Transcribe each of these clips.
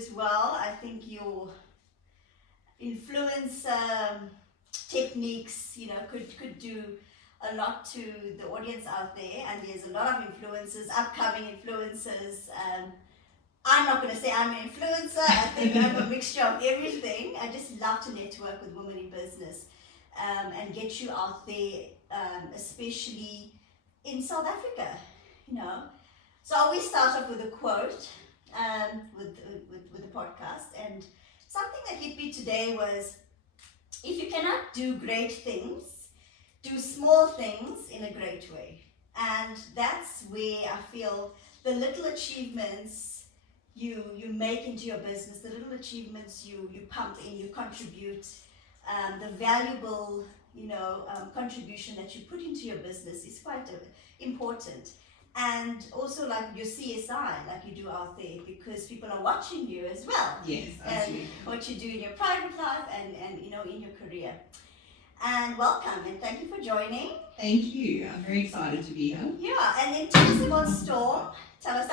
as well. I think your influence techniques, could do a lot to the audience out there. And there's a lot of influencers, upcoming influencers. I'm not going to say I'm an influencer. I think I'm a mixture of everything. I just love to network with women in business and get you out there, especially in South Africa. So I always start off with a quote with the podcast, and something that hit me today was, if you cannot do great things, do small things in a great way. And that's where I feel the little achievements you make into your business, the little achievements you pump in, you contribute, the valuable contribution that you put into your business is quite important. And also like your CSI, like you do out there, because people are watching you as well. Yes, absolutely. And what you do in your private life and in your career. And welcome, and thank you for joining. Thank you. I'm very excited to be here. Yeah, and then tell us about Storm. Tell us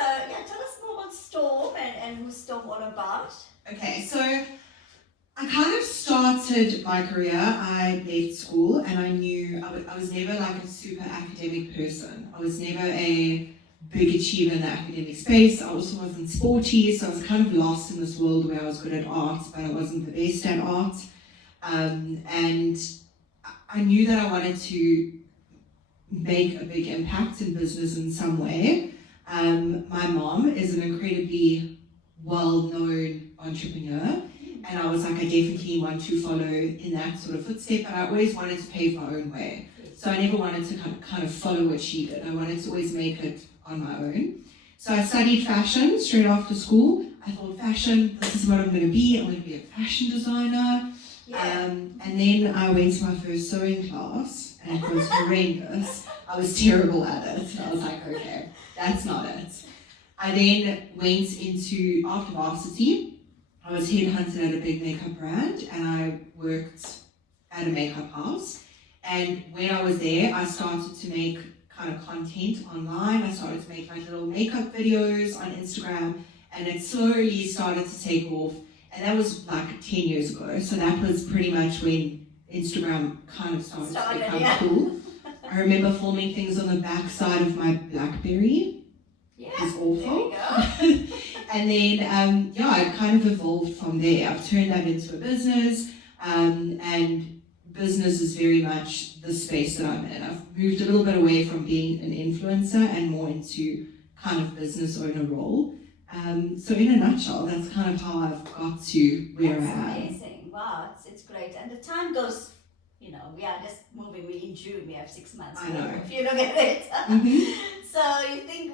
more about Storm and who's Storm all about. Okay, so I kind of started my career. I left school and I knew I was never like a super academic person. I was never a big achiever in the academic space. I also wasn't sporty, so I was kind of lost in this world where I was good at art, but I wasn't the best at art. And I knew that I wanted to make a big impact in business in some way. My mom is an incredibly well-known entrepreneur, and I was like, I definitely want to follow in that sort of footstep, but I always wanted to pave my own way. So I never wanted to kind of follow what she did. I wanted to always make it on my own. So I studied fashion straight after school. I thought, fashion, this is what I'm going to be. I'm going to be a fashion designer. Yeah. And then I went to my first sewing class, and it was horrendous. I was terrible at it. I was like, okay, that's not it. I then went into, after varsity, I was headhunted at a big makeup brand, and I worked at a makeup house. And when I was there, I started to make kind of content online. I started to make like little makeup videos on Instagram, and it slowly started to take off. And that was like 10 years ago. So that was pretty much when Instagram kind of started to become cool. I remember filming things on the back side of my BlackBerry. Yeah, it was awful. There you go. And then, it kind of evolved from there. I've turned that into a business, and business is very much the space that I'm in. I've moved a little bit away from being an influencer and more into kind of business owner role. So in a nutshell, that's kind of how I've got to where I am. That's amazing. Wow, it's great. And the time goes, we are just moving. We're in June, we have 6 months. I know. If you look at it. Mm-hmm. So you think,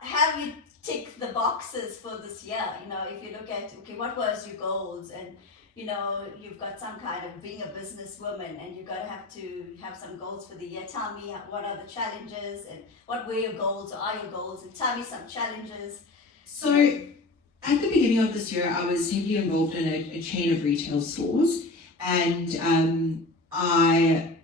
have you ticked the boxes for this year? If you look at, okay, what was your goals? And, you've got some kind of being a businesswoman, and you've got to have some goals for the year. Tell me, what are the challenges, and what were your goals, or are your goals? And tell me some challenges. So at the beginning of this year, I was heavily involved in a chain of retail stores, and I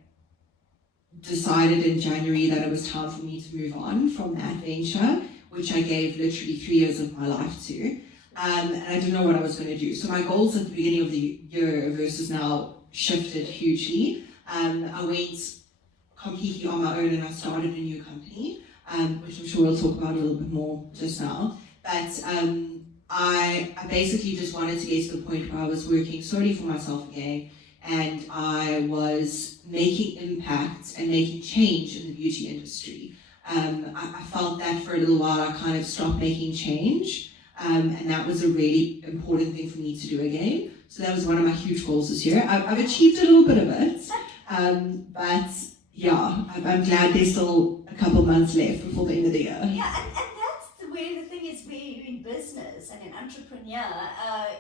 decided in January that it was time for me to move on from that venture, which I gave literally 3 years of my life to, and I didn't know what I was going to do. So my goals at the beginning of the year versus now shifted hugely. I went completely on my own, and I started a new company, which I'm sure we'll talk about a little bit more just now. But I basically just wanted to get to the point where I was working solely for myself again, and I was making impact and making change in the beauty industry. I felt that for a little while I kind of stopped making change, and that was a really important thing for me to do again. So that was one of my huge goals this year. I've achieved a little bit of it, but yeah, I'm glad there's still a couple months left before the end of the year. Yeah, and that's the way the thing is, where you're in business and an entrepreneur,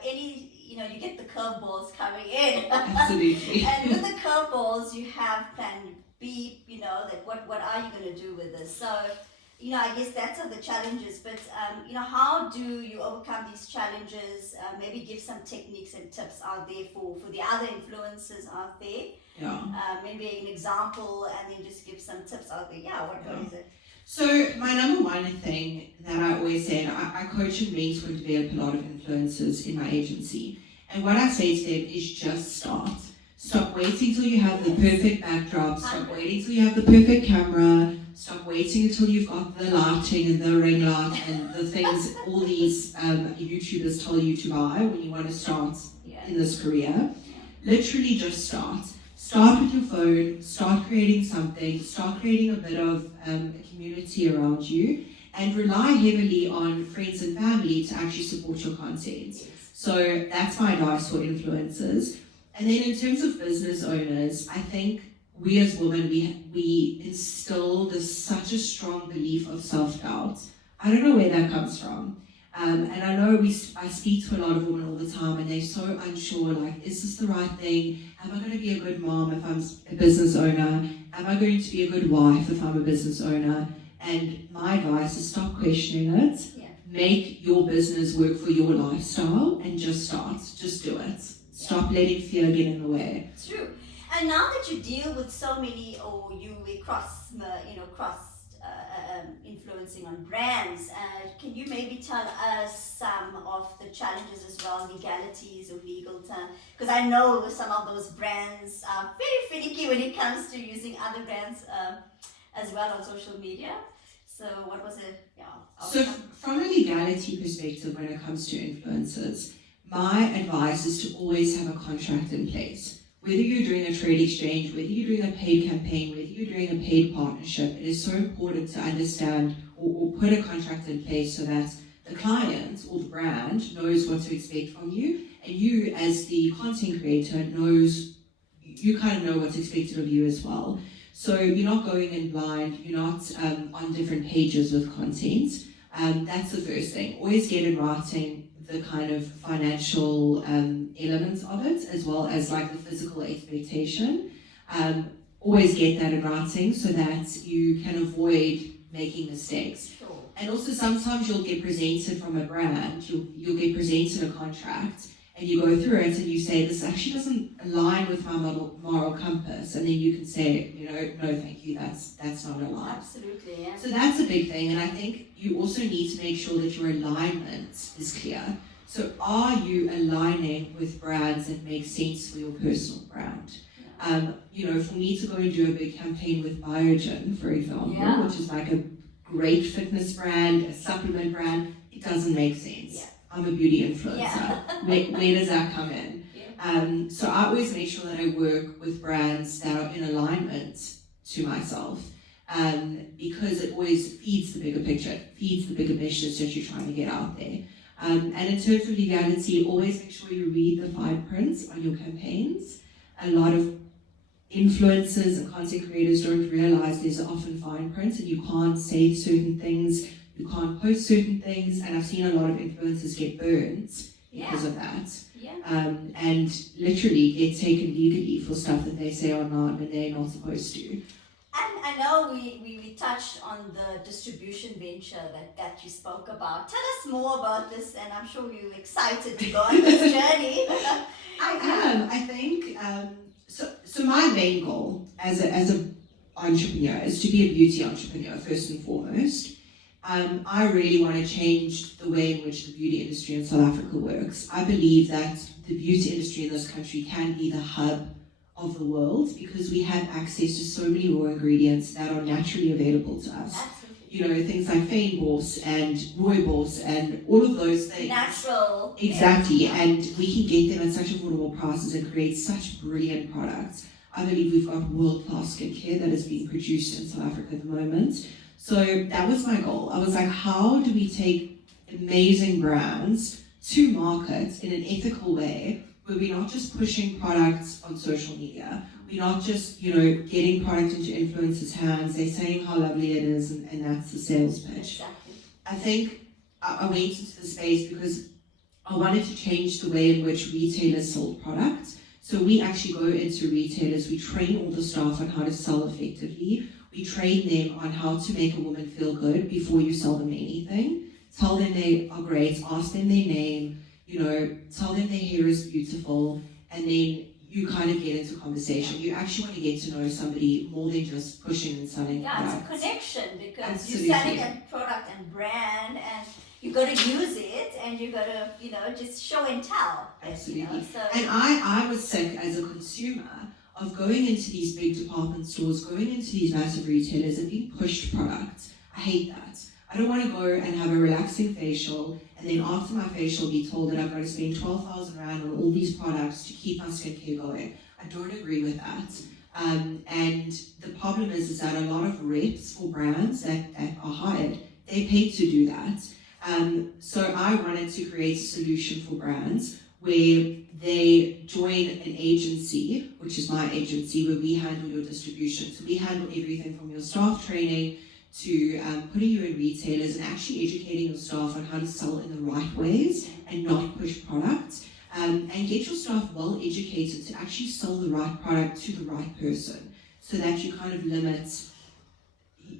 you get the curveballs coming in. Absolutely. And with the curveballs, you have plan B, that what are you going to do with this? So, I guess that's the challenges, but, how do you overcome these challenges? Maybe give some techniques and tips out there for the other influencers out there. Yeah. Maybe an example, and then just give some tips out there. What is it? So my number one thing that I always say, and I coach and mentor and develop a lot of influencers in my agency. And what I say to them is just start. Stop waiting till you have the perfect backdrop. Stop waiting till you have the perfect camera. Stop waiting until you've got the lighting and the ring light and the things all these YouTubers tell you to buy when you want to start in this career. Literally just start. Start with your phone, start creating something, start creating a bit of a community around you, and rely heavily on friends and family to actually support your content. So that's my advice for influencers. And then in terms of business owners, I think we as women, we instill such a strong belief of self-doubt. I don't know where that comes from. And I know I speak to a lot of women all the time and they're so unsure, like, is this the right thing? Am I going to be a good mom if I'm a business owner? Am I going to be a good wife if I'm a business owner? And my advice is stop questioning it. Yeah. Make your business work for your lifestyle and just start. Just do it. Stop letting fear get in the way. It's true. And now that you deal with so many, or you cross influencing on brands, can you maybe tell us some of the challenges as well, legalities or legal terms? Because I know some of those brands are very finicky when it comes to using other brands as well on social media. So what was it? Yeah. So from a legality perspective, when it comes to influencers, my advice is to always have a contract in place. Whether you're doing a trade exchange, whether you're doing a paid campaign, whether you're doing a paid partnership, it is so important to understand or put a contract in place so that the client or the brand knows what to expect from you, and you as the content creator you kind of know what's expected of you as well. So you're not going in blind, you're not on different pages with content. That's the first thing. Always get in writing the kind of financial elements of it, as well as like the physical expectation. Always get that in writing so that you can avoid making mistakes. Sure. And also sometimes you'll get presented from a brand, you'll get presented a contract, and you go through it and you say, this actually doesn't align with my moral compass, and then you can say, no thank you, that's not aligned. Absolutely, yeah. So that's a big thing, and I think you also need to make sure that your alignment is clear. So are you aligning with brands that make sense for your personal brand? For me to go and do a big campaign with Biogen, for example, which is like a great fitness brand, a supplement brand, it doesn't make sense. Yeah. I'm a beauty influencer. Yeah. Where does that come in? Yeah. So I always make sure that I work with brands that are in alignment to myself, because it always feeds the bigger picture, it feeds the bigger message that you're trying to get out there. And in terms of legality, always make sure you read the fine print on your campaigns. A lot of influencers and content creators don't realize there's often fine print and you can't say certain things, you can't post certain things, and I've seen a lot of influencers get burned because of that. Yeah. And literally get taken legally for stuff that they say online when they're not supposed to. And I know we touched on the distribution venture that you spoke about. Tell us more about this, and I'm sure you're excited to go on this journey. I am. I think so. My main goal as an entrepreneur is to be a beauty entrepreneur first and foremost. I really want to change the way in which the beauty industry in South Africa works. I believe that the beauty industry in this country can be the hub of the world because we have access to so many raw ingredients that are naturally available to us. Absolutely. Things like fynbos and rooibos and all of those things. Natural. Exactly, yeah. And we can get them at such affordable prices and create such brilliant products. I believe we've got world-class skincare that is being produced in South Africa at the moment. So that was my goal. I was like, how do we take amazing brands to market in an ethical way where we're not just pushing products on social media, we're not just, getting product into influencers' hands, they're saying how lovely it is, and that's the sales pitch. Exactly. I think I went into the space because I wanted to change the way in which retailers sold products. So we actually go into retailers, we train all the staff on how to sell effectively, we train them on how to make a woman feel good before you sell them anything. Tell them they are great, ask them their name, tell them their hair is beautiful, and then, you kind of get into conversation. You actually want to get to know somebody more than just pushing and selling Yeah, products. it's a connection because Absolutely. you're selling a product and brand, and you got to use it, and you got to, just show and tell. Absolutely. So, And I was sick as a consumer of going into these big department stores, going into these massive retailers and being pushed products. I hate that. I don't want to go and have a relaxing facial and then after my facial be told that I've got to spend 12,000 Rand on all these products to keep my skincare going. I don't agree with that. And the problem is that a lot of reps for brands that are hired, they're paid to do that. So I wanted to create a solution for brands where they join an agency, which is my agency, where we handle your distribution. So we handle everything from your staff training to putting you in retailers and actually educating your staff on how to sell in the right ways and not push products. And get your staff well educated to actually sell the right product to the right person so that you kind of limit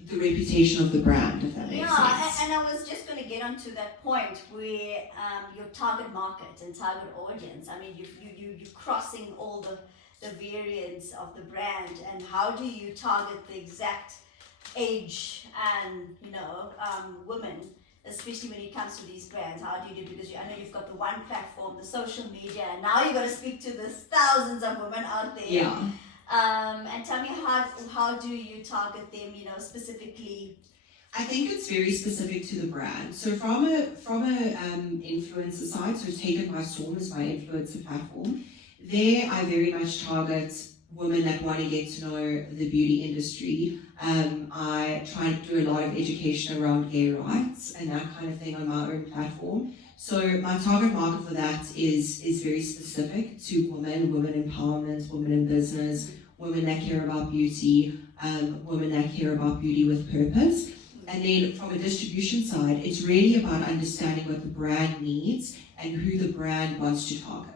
the reputation of the brand, if that makes sense. Yeah, and I was just going to get onto that point where your target market and target audience, I mean, you're crossing all the variants of the brand, and how do you target the exact age and, women, especially when it comes to these brands? How do you do? Because I know you've got the one platform, the social media, and now you've got to speak to the thousands of women out there. Yeah. And tell me how do you target them, specifically? I think it's very specific to the brand. So from a influencer side, so Taken by Storm is my influencer platform. There I very much target women that want to get to know the beauty industry. I try and do a lot of education around gay rights and that kind of thing on my own platform. So my target market for that is very specific to women empowerment, women in business, women that care about beauty, women that care about beauty with purpose. And then from a distribution side, it's really about understanding what the brand needs and who the brand wants to target.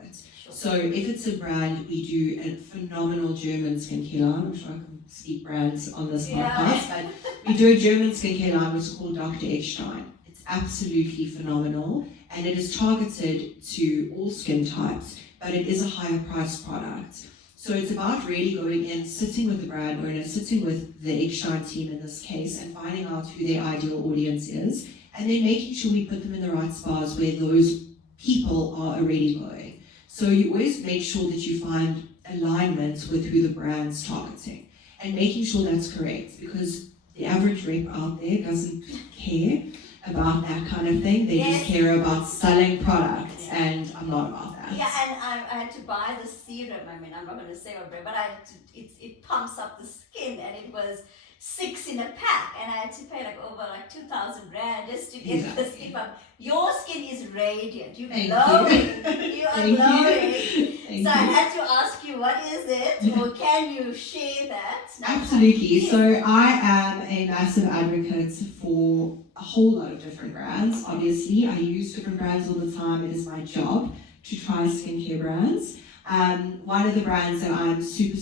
So if it's a brand, we do a phenomenal German skincare line. I'm sure I can speak brands on this podcast, but we do a German skincare line which is called Dr. Eckstein. It's absolutely phenomenal, and it is targeted to all skin types, but it is a higher priced product. So it's about really going in, sitting with the brand owner, sitting with the Eckstein team in this case, and finding out who their ideal audience is, and then making sure we put them in the right spas where those people are already going. So you always make sure that you find alignment with who the brand's targeting and making sure that's correct, because the average rep out there doesn't care about that kind of thing. They just care about selling products, and I'm not about that. Yeah, and I had to buy the serum. I mean, I'm not going to say what brand, but it pumps up the skin, and it was 6 in a pack, and I had to pay over 2,000 Rand just to get the skin pump. Your skin is radiant. You're glowing. You are glowing. So I had to ask you, what is it, or can you share that? Absolutely. So I am a massive advocate for a whole lot of different brands. Obviously, I use different brands all the time. It is my job to try skincare brands. One of the brands that I'm super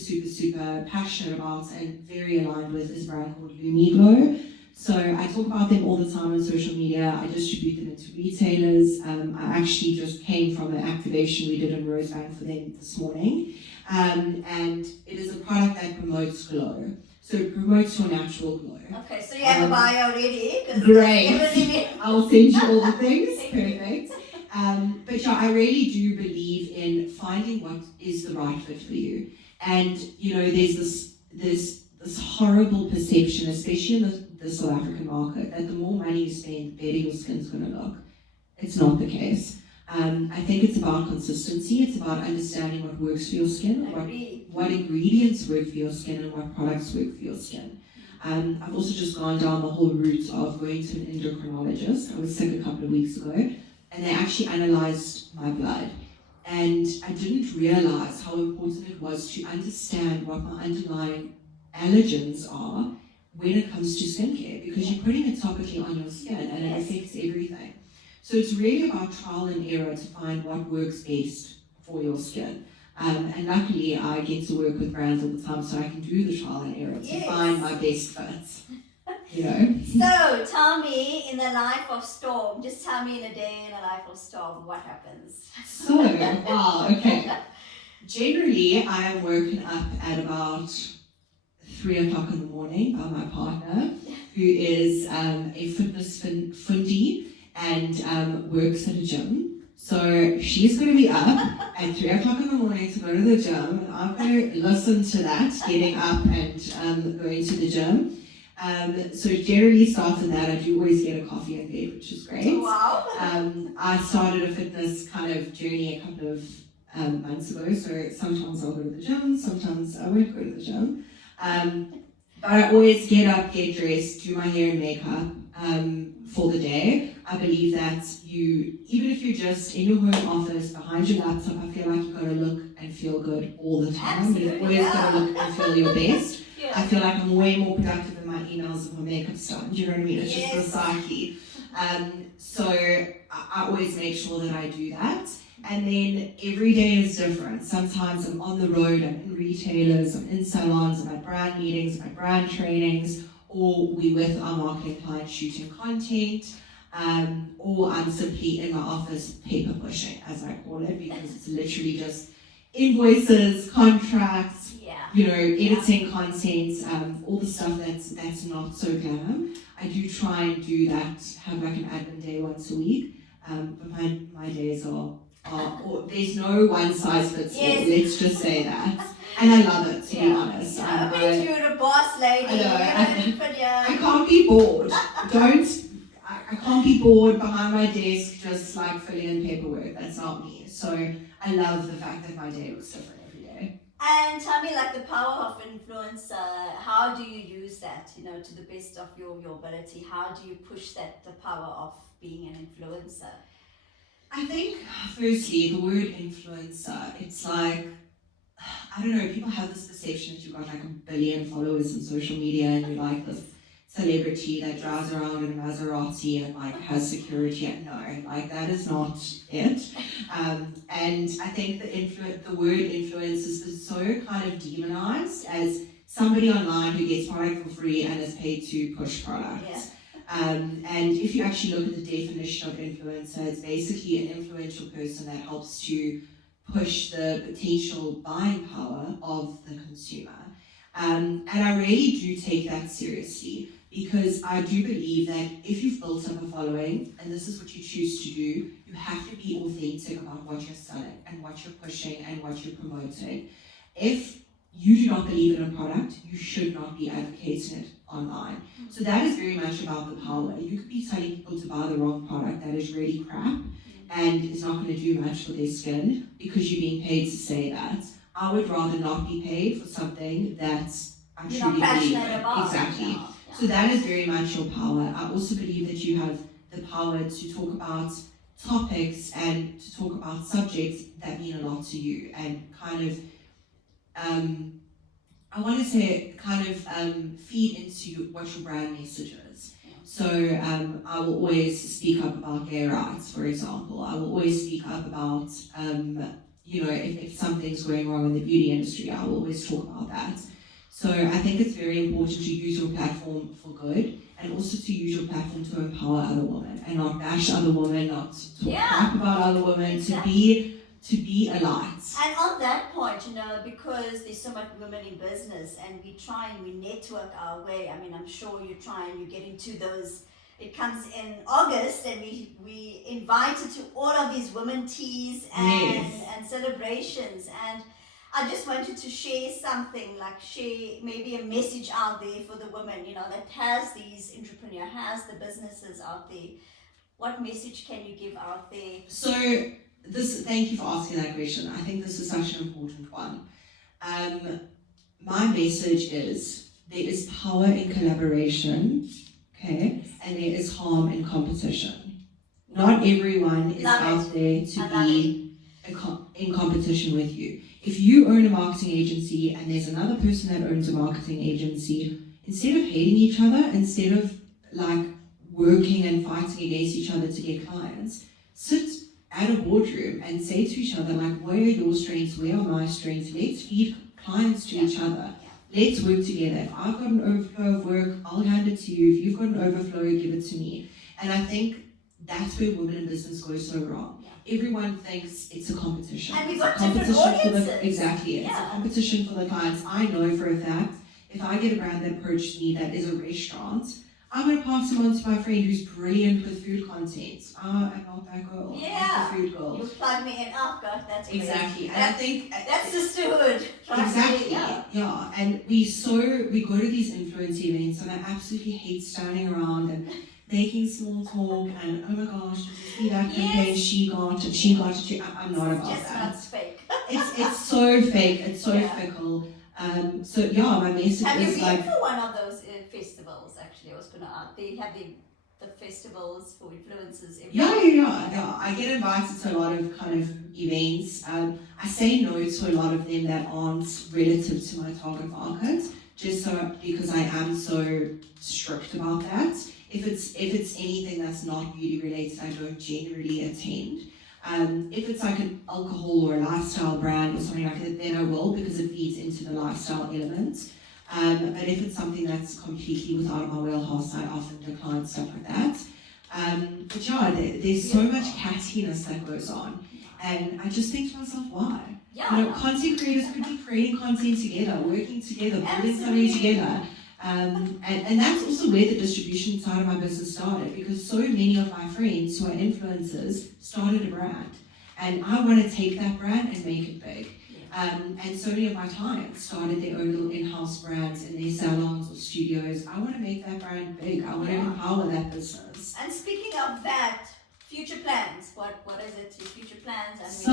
passionate about and very aligned with is a brand called LumiGlow. So I talk about them all the time on social media. I distribute them into retailers. I actually just came from an activation we did in Rosebank for them this morning. And it is a product that promotes glow. So it promotes your natural glow. Okay, so you have a bio already. Great. I'll send you all the things. Perfect. But yeah, I really do believe in finding what is the right fit for you. And there's this horrible perception, especially in the South African market, that the more money you spend, the better your skin's going to look. It's not the case. I think it's about consistency. It's about understanding what works for your skin, what ingredients work for your skin, and what products work for your skin. I've also just gone down the whole route of going to an endocrinologist. I was sick a couple of weeks ago, and they actually analyzed my blood. And I didn't realize how important it was to understand what my underlying allergens are when it comes to skincare, because you're putting it topically on your skin and it affects everything. So it's really about trial and error to find what works best for your skin. And luckily I get to work with brands all the time, so I can do the trial and error to find my best fits. So tell me, in the life of Storm, just tell me in a day in the life of Storm, what happens? So, wow, okay. Generally, I am woken up at about 3 o'clock in the morning by my partner, who is a fitness fundie and works at a gym. So she's going to be up at 3 o'clock in the morning to go to the gym, and I'm going to listen to that, getting up and going to the gym. So generally starts with that. I do always get a coffee in bed, which is great. Wow. I started a fitness kind of journey a couple of months ago, so sometimes I'll go to the gym, sometimes I won't go to the gym. But I always get up, get dressed, do my hair and makeup for the day. I believe that even if you're just in your home office, behind your laptop, I feel like you've got to look and feel good all the time. You've always got to look and feel your best. Yeah. I feel like I'm way more productive in my emails if my makeup's done. Do you know what I mean? It's just the psyche. So I always make sure that I do that. And then every day is different. Sometimes I'm on the road, I'm in retailers, I'm in salons, I'm at brand meetings, I'm at brand trainings, or we with our marketing clients shooting content, or I'm simply in my office paper pushing, as I call it, because it's literally just invoices, contracts, editing content, all the stuff that's not so glam. I do try and do that, have like an admin day once a week, but my days are there's no one size fits all, let's just say that. And I love it, to be honest. I bet you're a boss lady. I can't be bored. I can't be bored behind my desk just like filling in paperwork. That's not me. So I love the fact that my day looks different every day. And tell me, like, the power of influence, how do you use that, to the best of your ability? How do you push the power of being an influencer? I think, firstly, the word influencer, it's like, I don't know, people have this perception that you've got like 1 billion followers on social media and you're like this celebrity that drives around in a Maserati and like has security. No, like that is not it. And I think the word influencers is so kind of demonized as somebody online who gets product for free and is paid to push products. Yeah. And if you actually look at the definition of influencer, it's basically an influential person that helps to push the potential buying power of the consumer. And I really do take that seriously, because I do believe that if you've built up a following, and this is what you choose to do, you have to be authentic about what you're selling and what you're pushing and what you're promoting. If you do not believe in a product, you should not be advocating it online. So that is very much about the power. You could be telling people to buy the wrong product that is really crap and is not going to do much for their skin because you're being paid to say that. I would rather not be paid for something that I truly believe in. Exactly. Yeah. So that is very much your power. I also believe that you have the power to talk about topics and to talk about subjects that mean a lot to you, and kind of I want to say feed into what your brand message is. So I will always speak up about gay rights, for example. I will always speak up about, if something's going wrong in the beauty industry, I will always talk about that. So I think it's very important to use your platform for good, and also to use your platform to empower other women and not bash other women, not talk crap about other women, exactly. to be a light. And on that point, because there's so much women in business and we network our way. I mean, I'm sure you get into those. It comes in August and we invited to all of these women teas and celebrations. And I just wanted to share something, share maybe a message out there for the women, that has these entrepreneurs, has the businesses out there. What message can you give out there? So, thank you for asking that question. I think this is such an important one. My message is there is power in collaboration, okay, and there is harm in competition. Not everyone is out there to be in competition with you. If you own a marketing agency and there's another person that owns a marketing agency, instead of hating each other, instead of working and fighting against each other to get clients, sit at a boardroom and say to each other, where are your strengths, where are my strengths? Let's feed clients to each other. Let's work together. If I've got an overflow of work, I'll hand it to you. If you've got an overflow, give it to me. And I think that's where women in business go so wrong. everyone thinks it's a competition. And we've It's a got different competition for audiences. exactly. It's Yeah. a competition for the clients. I know for a fact, if I get a brand that approaches me that is a restaurant, I'm going to pass them on to my friend who's brilliant with food content. I'm not that girl. Yeah. I'm the food girl. You plug me in. Oh God, that's great. Exactly. And I think That's sisterhood. Trust me, exactly. Yeah. Yeah. And we go to these influence events, and I absolutely hate standing around and making small talk and oh my gosh, did you see that campaign she got and she got it too. I'm not about Just that. not fake. It's so fake. It's so Yeah. fickle. So yeah, my message Have you is been like. for one of those festivals? Actually, I was gonna ask. They have the festivals for influencers. Yeah. I get invited to a lot of kind of events. I say no to a lot of them that aren't relative to my target market, just so because I am so strict about that. If it's anything that's not beauty related, I don't generally attend. If it's like an alcohol or a lifestyle brand or something like that, then I will because it feeds into the lifestyle element. But if it's something that's completely without my wheelhouse, I often decline stuff like that. But yeah, there's so much cattiness that goes on. And I just think to myself, why? Yeah. You know, content creators could be creating content together, working together, building Absolutely. something together. And that's also where the distribution side of my business started, because so many of my friends who are influencers started a brand. And I want to take that brand and make it big. And so many of my clients started their own little in-house brands in their salons or studios. I want to make that brand big. I want to empower that business. And speaking of that, future plans. What is it? Your future plans? So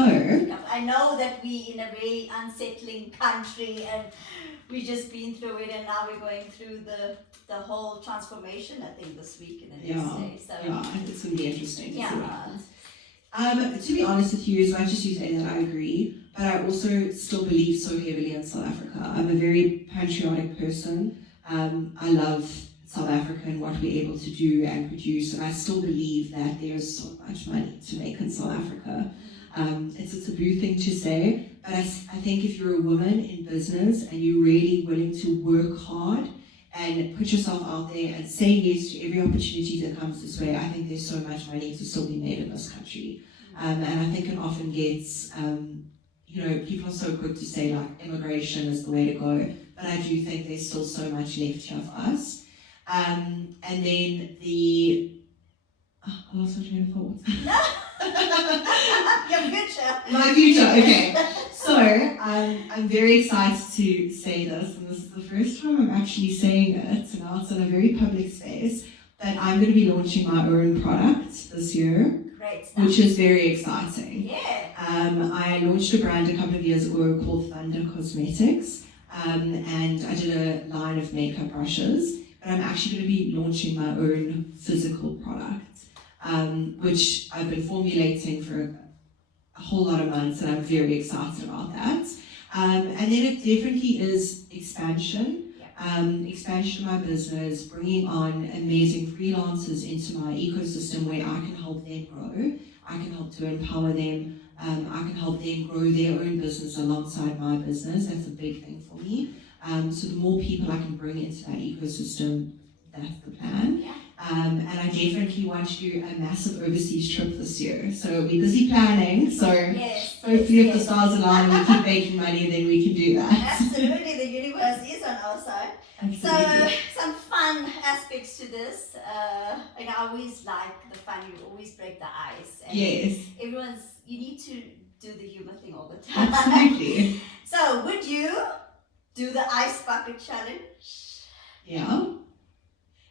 I know that we in a very unsettling country and we just been through it, and now we're going through the whole transformation. I think this week and the next day. So it's going to be interesting to see what yeah. happens. To be honest with you, as much as you say that, I agree. But I also still believe so heavily in South Africa. I'm a very patriotic person. I love South Africa and what we're able to do and produce, and I still believe that there's so much money to make in South Africa. It's a taboo thing to say, but I think if you're a woman in business and you're really willing to work hard and put yourself out there and say yes to every opportunity that comes this way, I think there's so much money to still be made in this country. And I think it often gets, people are so quick to say like immigration is the way to go, but I do think there's still so much left here for us. And then I lost my train of thought. Your future. My future, okay. So I'm very excited to say this, and this is the first time I'm actually saying it, so now it's in a very public space, that I'm going to be launching my own product this year. Great stuff. Which is very exciting. Yeah. I launched a brand a couple of years ago called Thunder Cosmetics, and I did a line of makeup brushes. But I'm actually going to be launching my own physical product, which I've been formulating for a whole lot of months, and I'm very excited about that. And then it definitely is expansion. Expansion of my business, bringing on amazing freelancers into my ecosystem where I can help them grow, I can help to empower them, I can help them grow their own business alongside my business. That's a big thing for me. So the more people I can bring into that ecosystem, that's the plan. Yeah. And I definitely want to do a massive overseas trip this year. So we're busy planning. So hopefully if the stars align and we keep making money, then we can do that. Absolutely, the universe is on our side. Absolutely. So some fun aspects to this. I always like the fun. You always break the ice. And yes. You need to do the humor thing all the time. Absolutely. So would you do the ice bucket challenge? Yeah.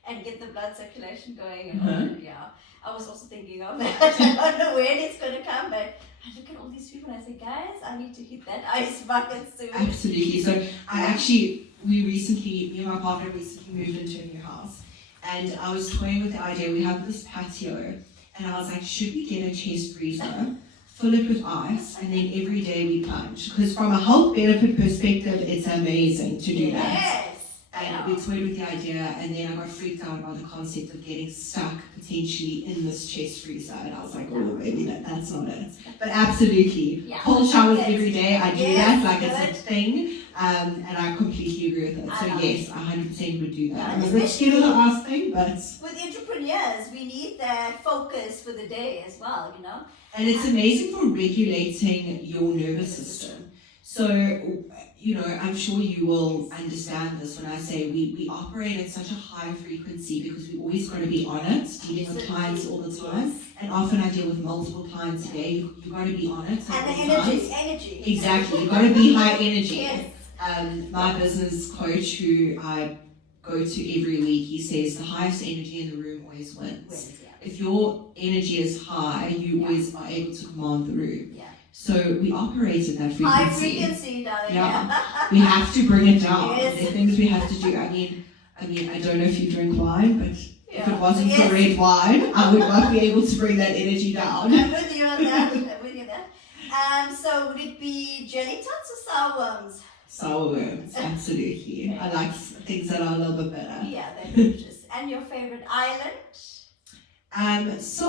And get the blood circulation going. Uh-huh. Yeah. I was also thinking of that. I don't know where it's going to come, but I look at all these people and I say, guys, I need to hit that ice bucket soon. Absolutely. So me and my partner recently moved into a new house, and I was toying with the idea, we have this patio, and I was like, should we get a chest freezer, fill it with ice, and then every day we plunge? Because from a health benefit perspective, it's amazing to do that. Yes. And we toyed with the idea, and then I got freaked out about the concept of getting stuck potentially in this chest freezer, and I was like, oh, maybe that's not it. But absolutely, cold showers every day, I do that, like it's a thing. And I completely agree with it. So yes, I 100% would do that. Yeah, I'm a bit scared of the ask thing, but with entrepreneurs, we need that focus for the day as well, you know. and it's amazing for regulating your nervous system. So, you know, I'm sure you will understand this when I say we operate at such a high frequency because we always got to be on it, dealing with clients all the time. And often I deal with multiple clients a day. You got to be on it. And the energy. Exactly, you got to be high energy. Yes. My business coach, who I go to every week, he says the highest energy in the room always wins. If your energy is high, you always are able to command the room. Yeah. So we operate at that frequency. High frequency, darling. Yeah. We have to bring it down. Yes. There are things we have to do. I mean, I don't know if you drink wine, but if it wasn't Yes. for red wine, I would not be able to bring that energy down. I'm with you on that. I'm with you on that. So would it be jelly tots or sour worms? Sour worms, absolutely. I like things that are a little bit better. Yeah, they're delicious. And your favorite island? So,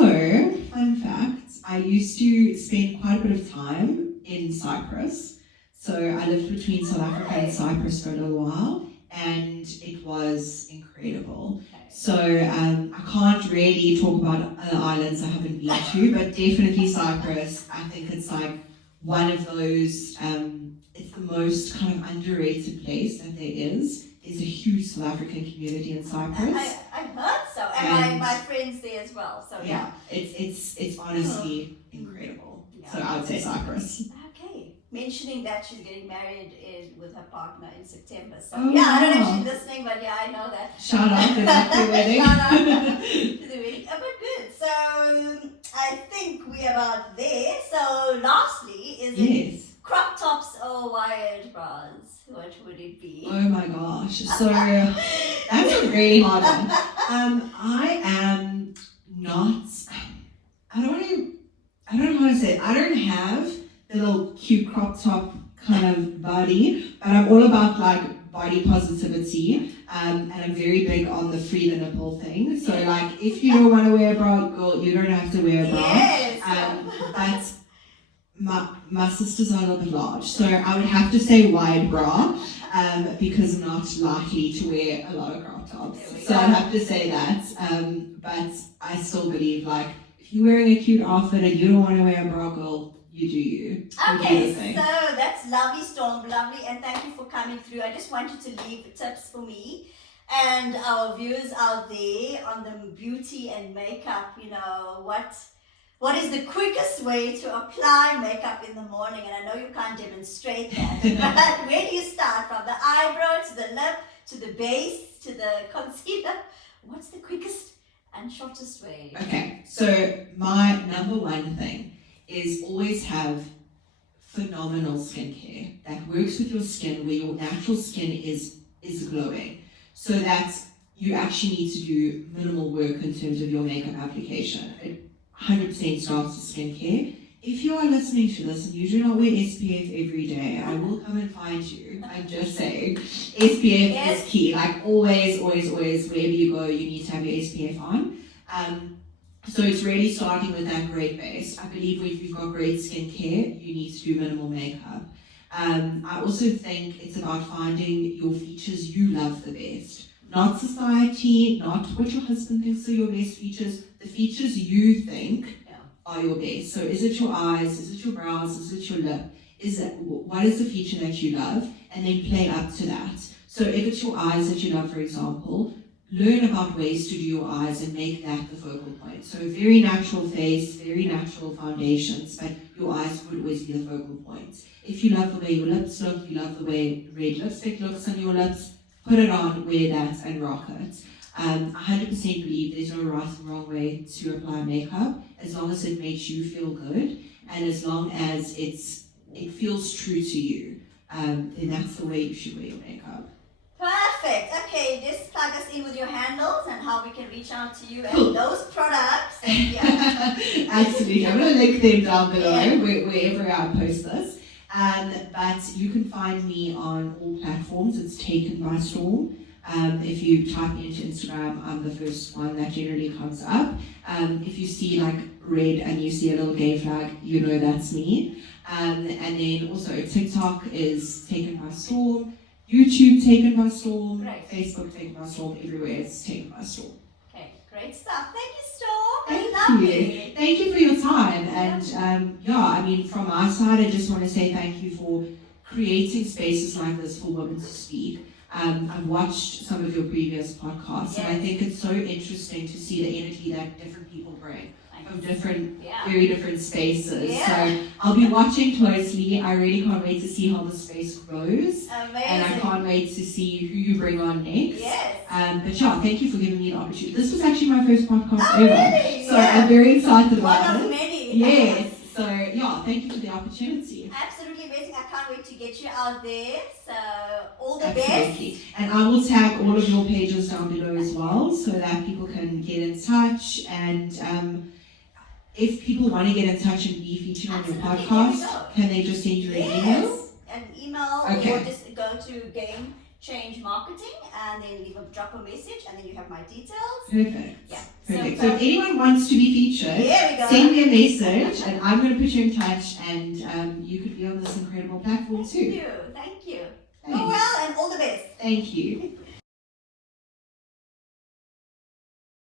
fun fact, I used to spend quite a bit of time in Cyprus. So I lived between South Africa and Cyprus for a little while, and it was incredible. So I can't really talk about other islands I haven't been to, but definitely Cyprus. I think it's like one of those, it's the most kind of underrated place that there is. There's a huge South African community in Cyprus. I heard so, and my friends there as well. So yeah, it's honestly incredible. Yeah. So I would say Cyprus. Okay. Mentioning that she's getting married with her partner in September. So Oh, yeah, I don't know wow. if she's listening, but yeah, I know that. Shout out to the wedding. Shout out to the wedding. Oh, but good. So I think we're about there. So lastly, is it Yes. crop tops or wired bras? What would it be? Oh my gosh. So that's a really hard one. I am not. I don't know how to say it. I don't have the little cute crop top kind of body, but I'm all about like body positivity. And I'm very big on the free the nipple thing. So like, if you don't want to wear a bra, girl, you don't have to wear a bra. Yes. But my sisters are a little bit large, so I would have to say wide bra, because I'm not likely to wear a lot of crop tops. So I'd have to say that. But I still believe like if you're wearing a cute outfit and you don't want to wear a bra, girl, you do you. Okay, so that's lovely, Storm, lovely, and thank you for coming through. I just want you to leave tips for me and our viewers out there on the beauty and makeup. You know, what is the quickest way to apply makeup in the morning? And I know you can't demonstrate that, but where do you start? From the eyebrow to the lip to the base to the concealer? What's the quickest and shortest way? Okay, so my number one thing is always have phenomenal skincare that works with your skin, where your natural skin is glowing, so that you actually need to do minimal work in terms of your makeup application. It 100% starts with skincare. If you are listening to this and you do not wear SPF every day, I will come and find you. I'm just saying, SPF is key. Like always, wherever you go, you need to have your SPF on. So it's really starting with that great base. I believe if you've got great skincare, you need to do minimal makeup. I also think it's about finding your features you love the best. Not society, not what your husband thinks are your best features. The features you think are your best. So is it your eyes? Is it your brows? Is it your lip? What is the feature that you love? And then play up to that. So if it's your eyes that you love, for example, learn about ways to do your eyes and make that the focal point. So very natural face, very natural foundations, but your eyes would always be the focal point. If you love the way your lips look, you love the way red lipstick looks on your lips, put it on, wear that, and rock it. I 100% believe there's no right and wrong way to apply makeup, as long as it makes you feel good, and as long as it feels true to you, then that's the way you should wear your makeup. Perfect. Okay, just plug us in with your handles and how we can reach out to you Cool. and those products. Yeah. Absolutely. I'm going to link them down below wherever I post this. But you can find me on all platforms. It's Taken by Storm. If you type me into Instagram, I'm the first one that generally comes up. If you see like red and you see a little gay flag, you know that's me. And then also TikTok is taken by storm, YouTube taken by storm, Great. Facebook taken by storm, everywhere it's taken by storm. Okay, great stuff. Thank you, Storm. Thank Lovely. you. Thank you for your time. And I mean, from our side, I just want to say thank you for creating spaces like this for women to speak. I've watched some of your previous podcasts, and I think it's so interesting to see the energy that different people bring from different, very different spaces. Yeah. So I'll be watching closely. I really can't wait to see how the space grows. Amazing. And I can't wait to see who you bring on next. Yes. But yeah, thank you for giving me the opportunity. This was actually my first podcast Oh, ever. really? So Yeah. I'm very excited One about of it. many. Yes. So yeah, thank you for the opportunity. Absolutely amazing. I can't wait to get you out there. So all the Absolutely. best. And I will tag all of your pages down below as well so that people can get in touch. And if people want to get in touch and be featured on your Absolutely, podcast, there we go. can they just send you an email? Yes. An email Okay. or just go to Game Change Marketing and then drop a message and then you have my details. Perfect. Yeah. Perfect. So if anyone wants to be featured, There we go. send me a message and I'm going to put you in touch and you could be on this incredible platform Thank too. you. Thank you. Go Thanks. well and all the best. Thank you.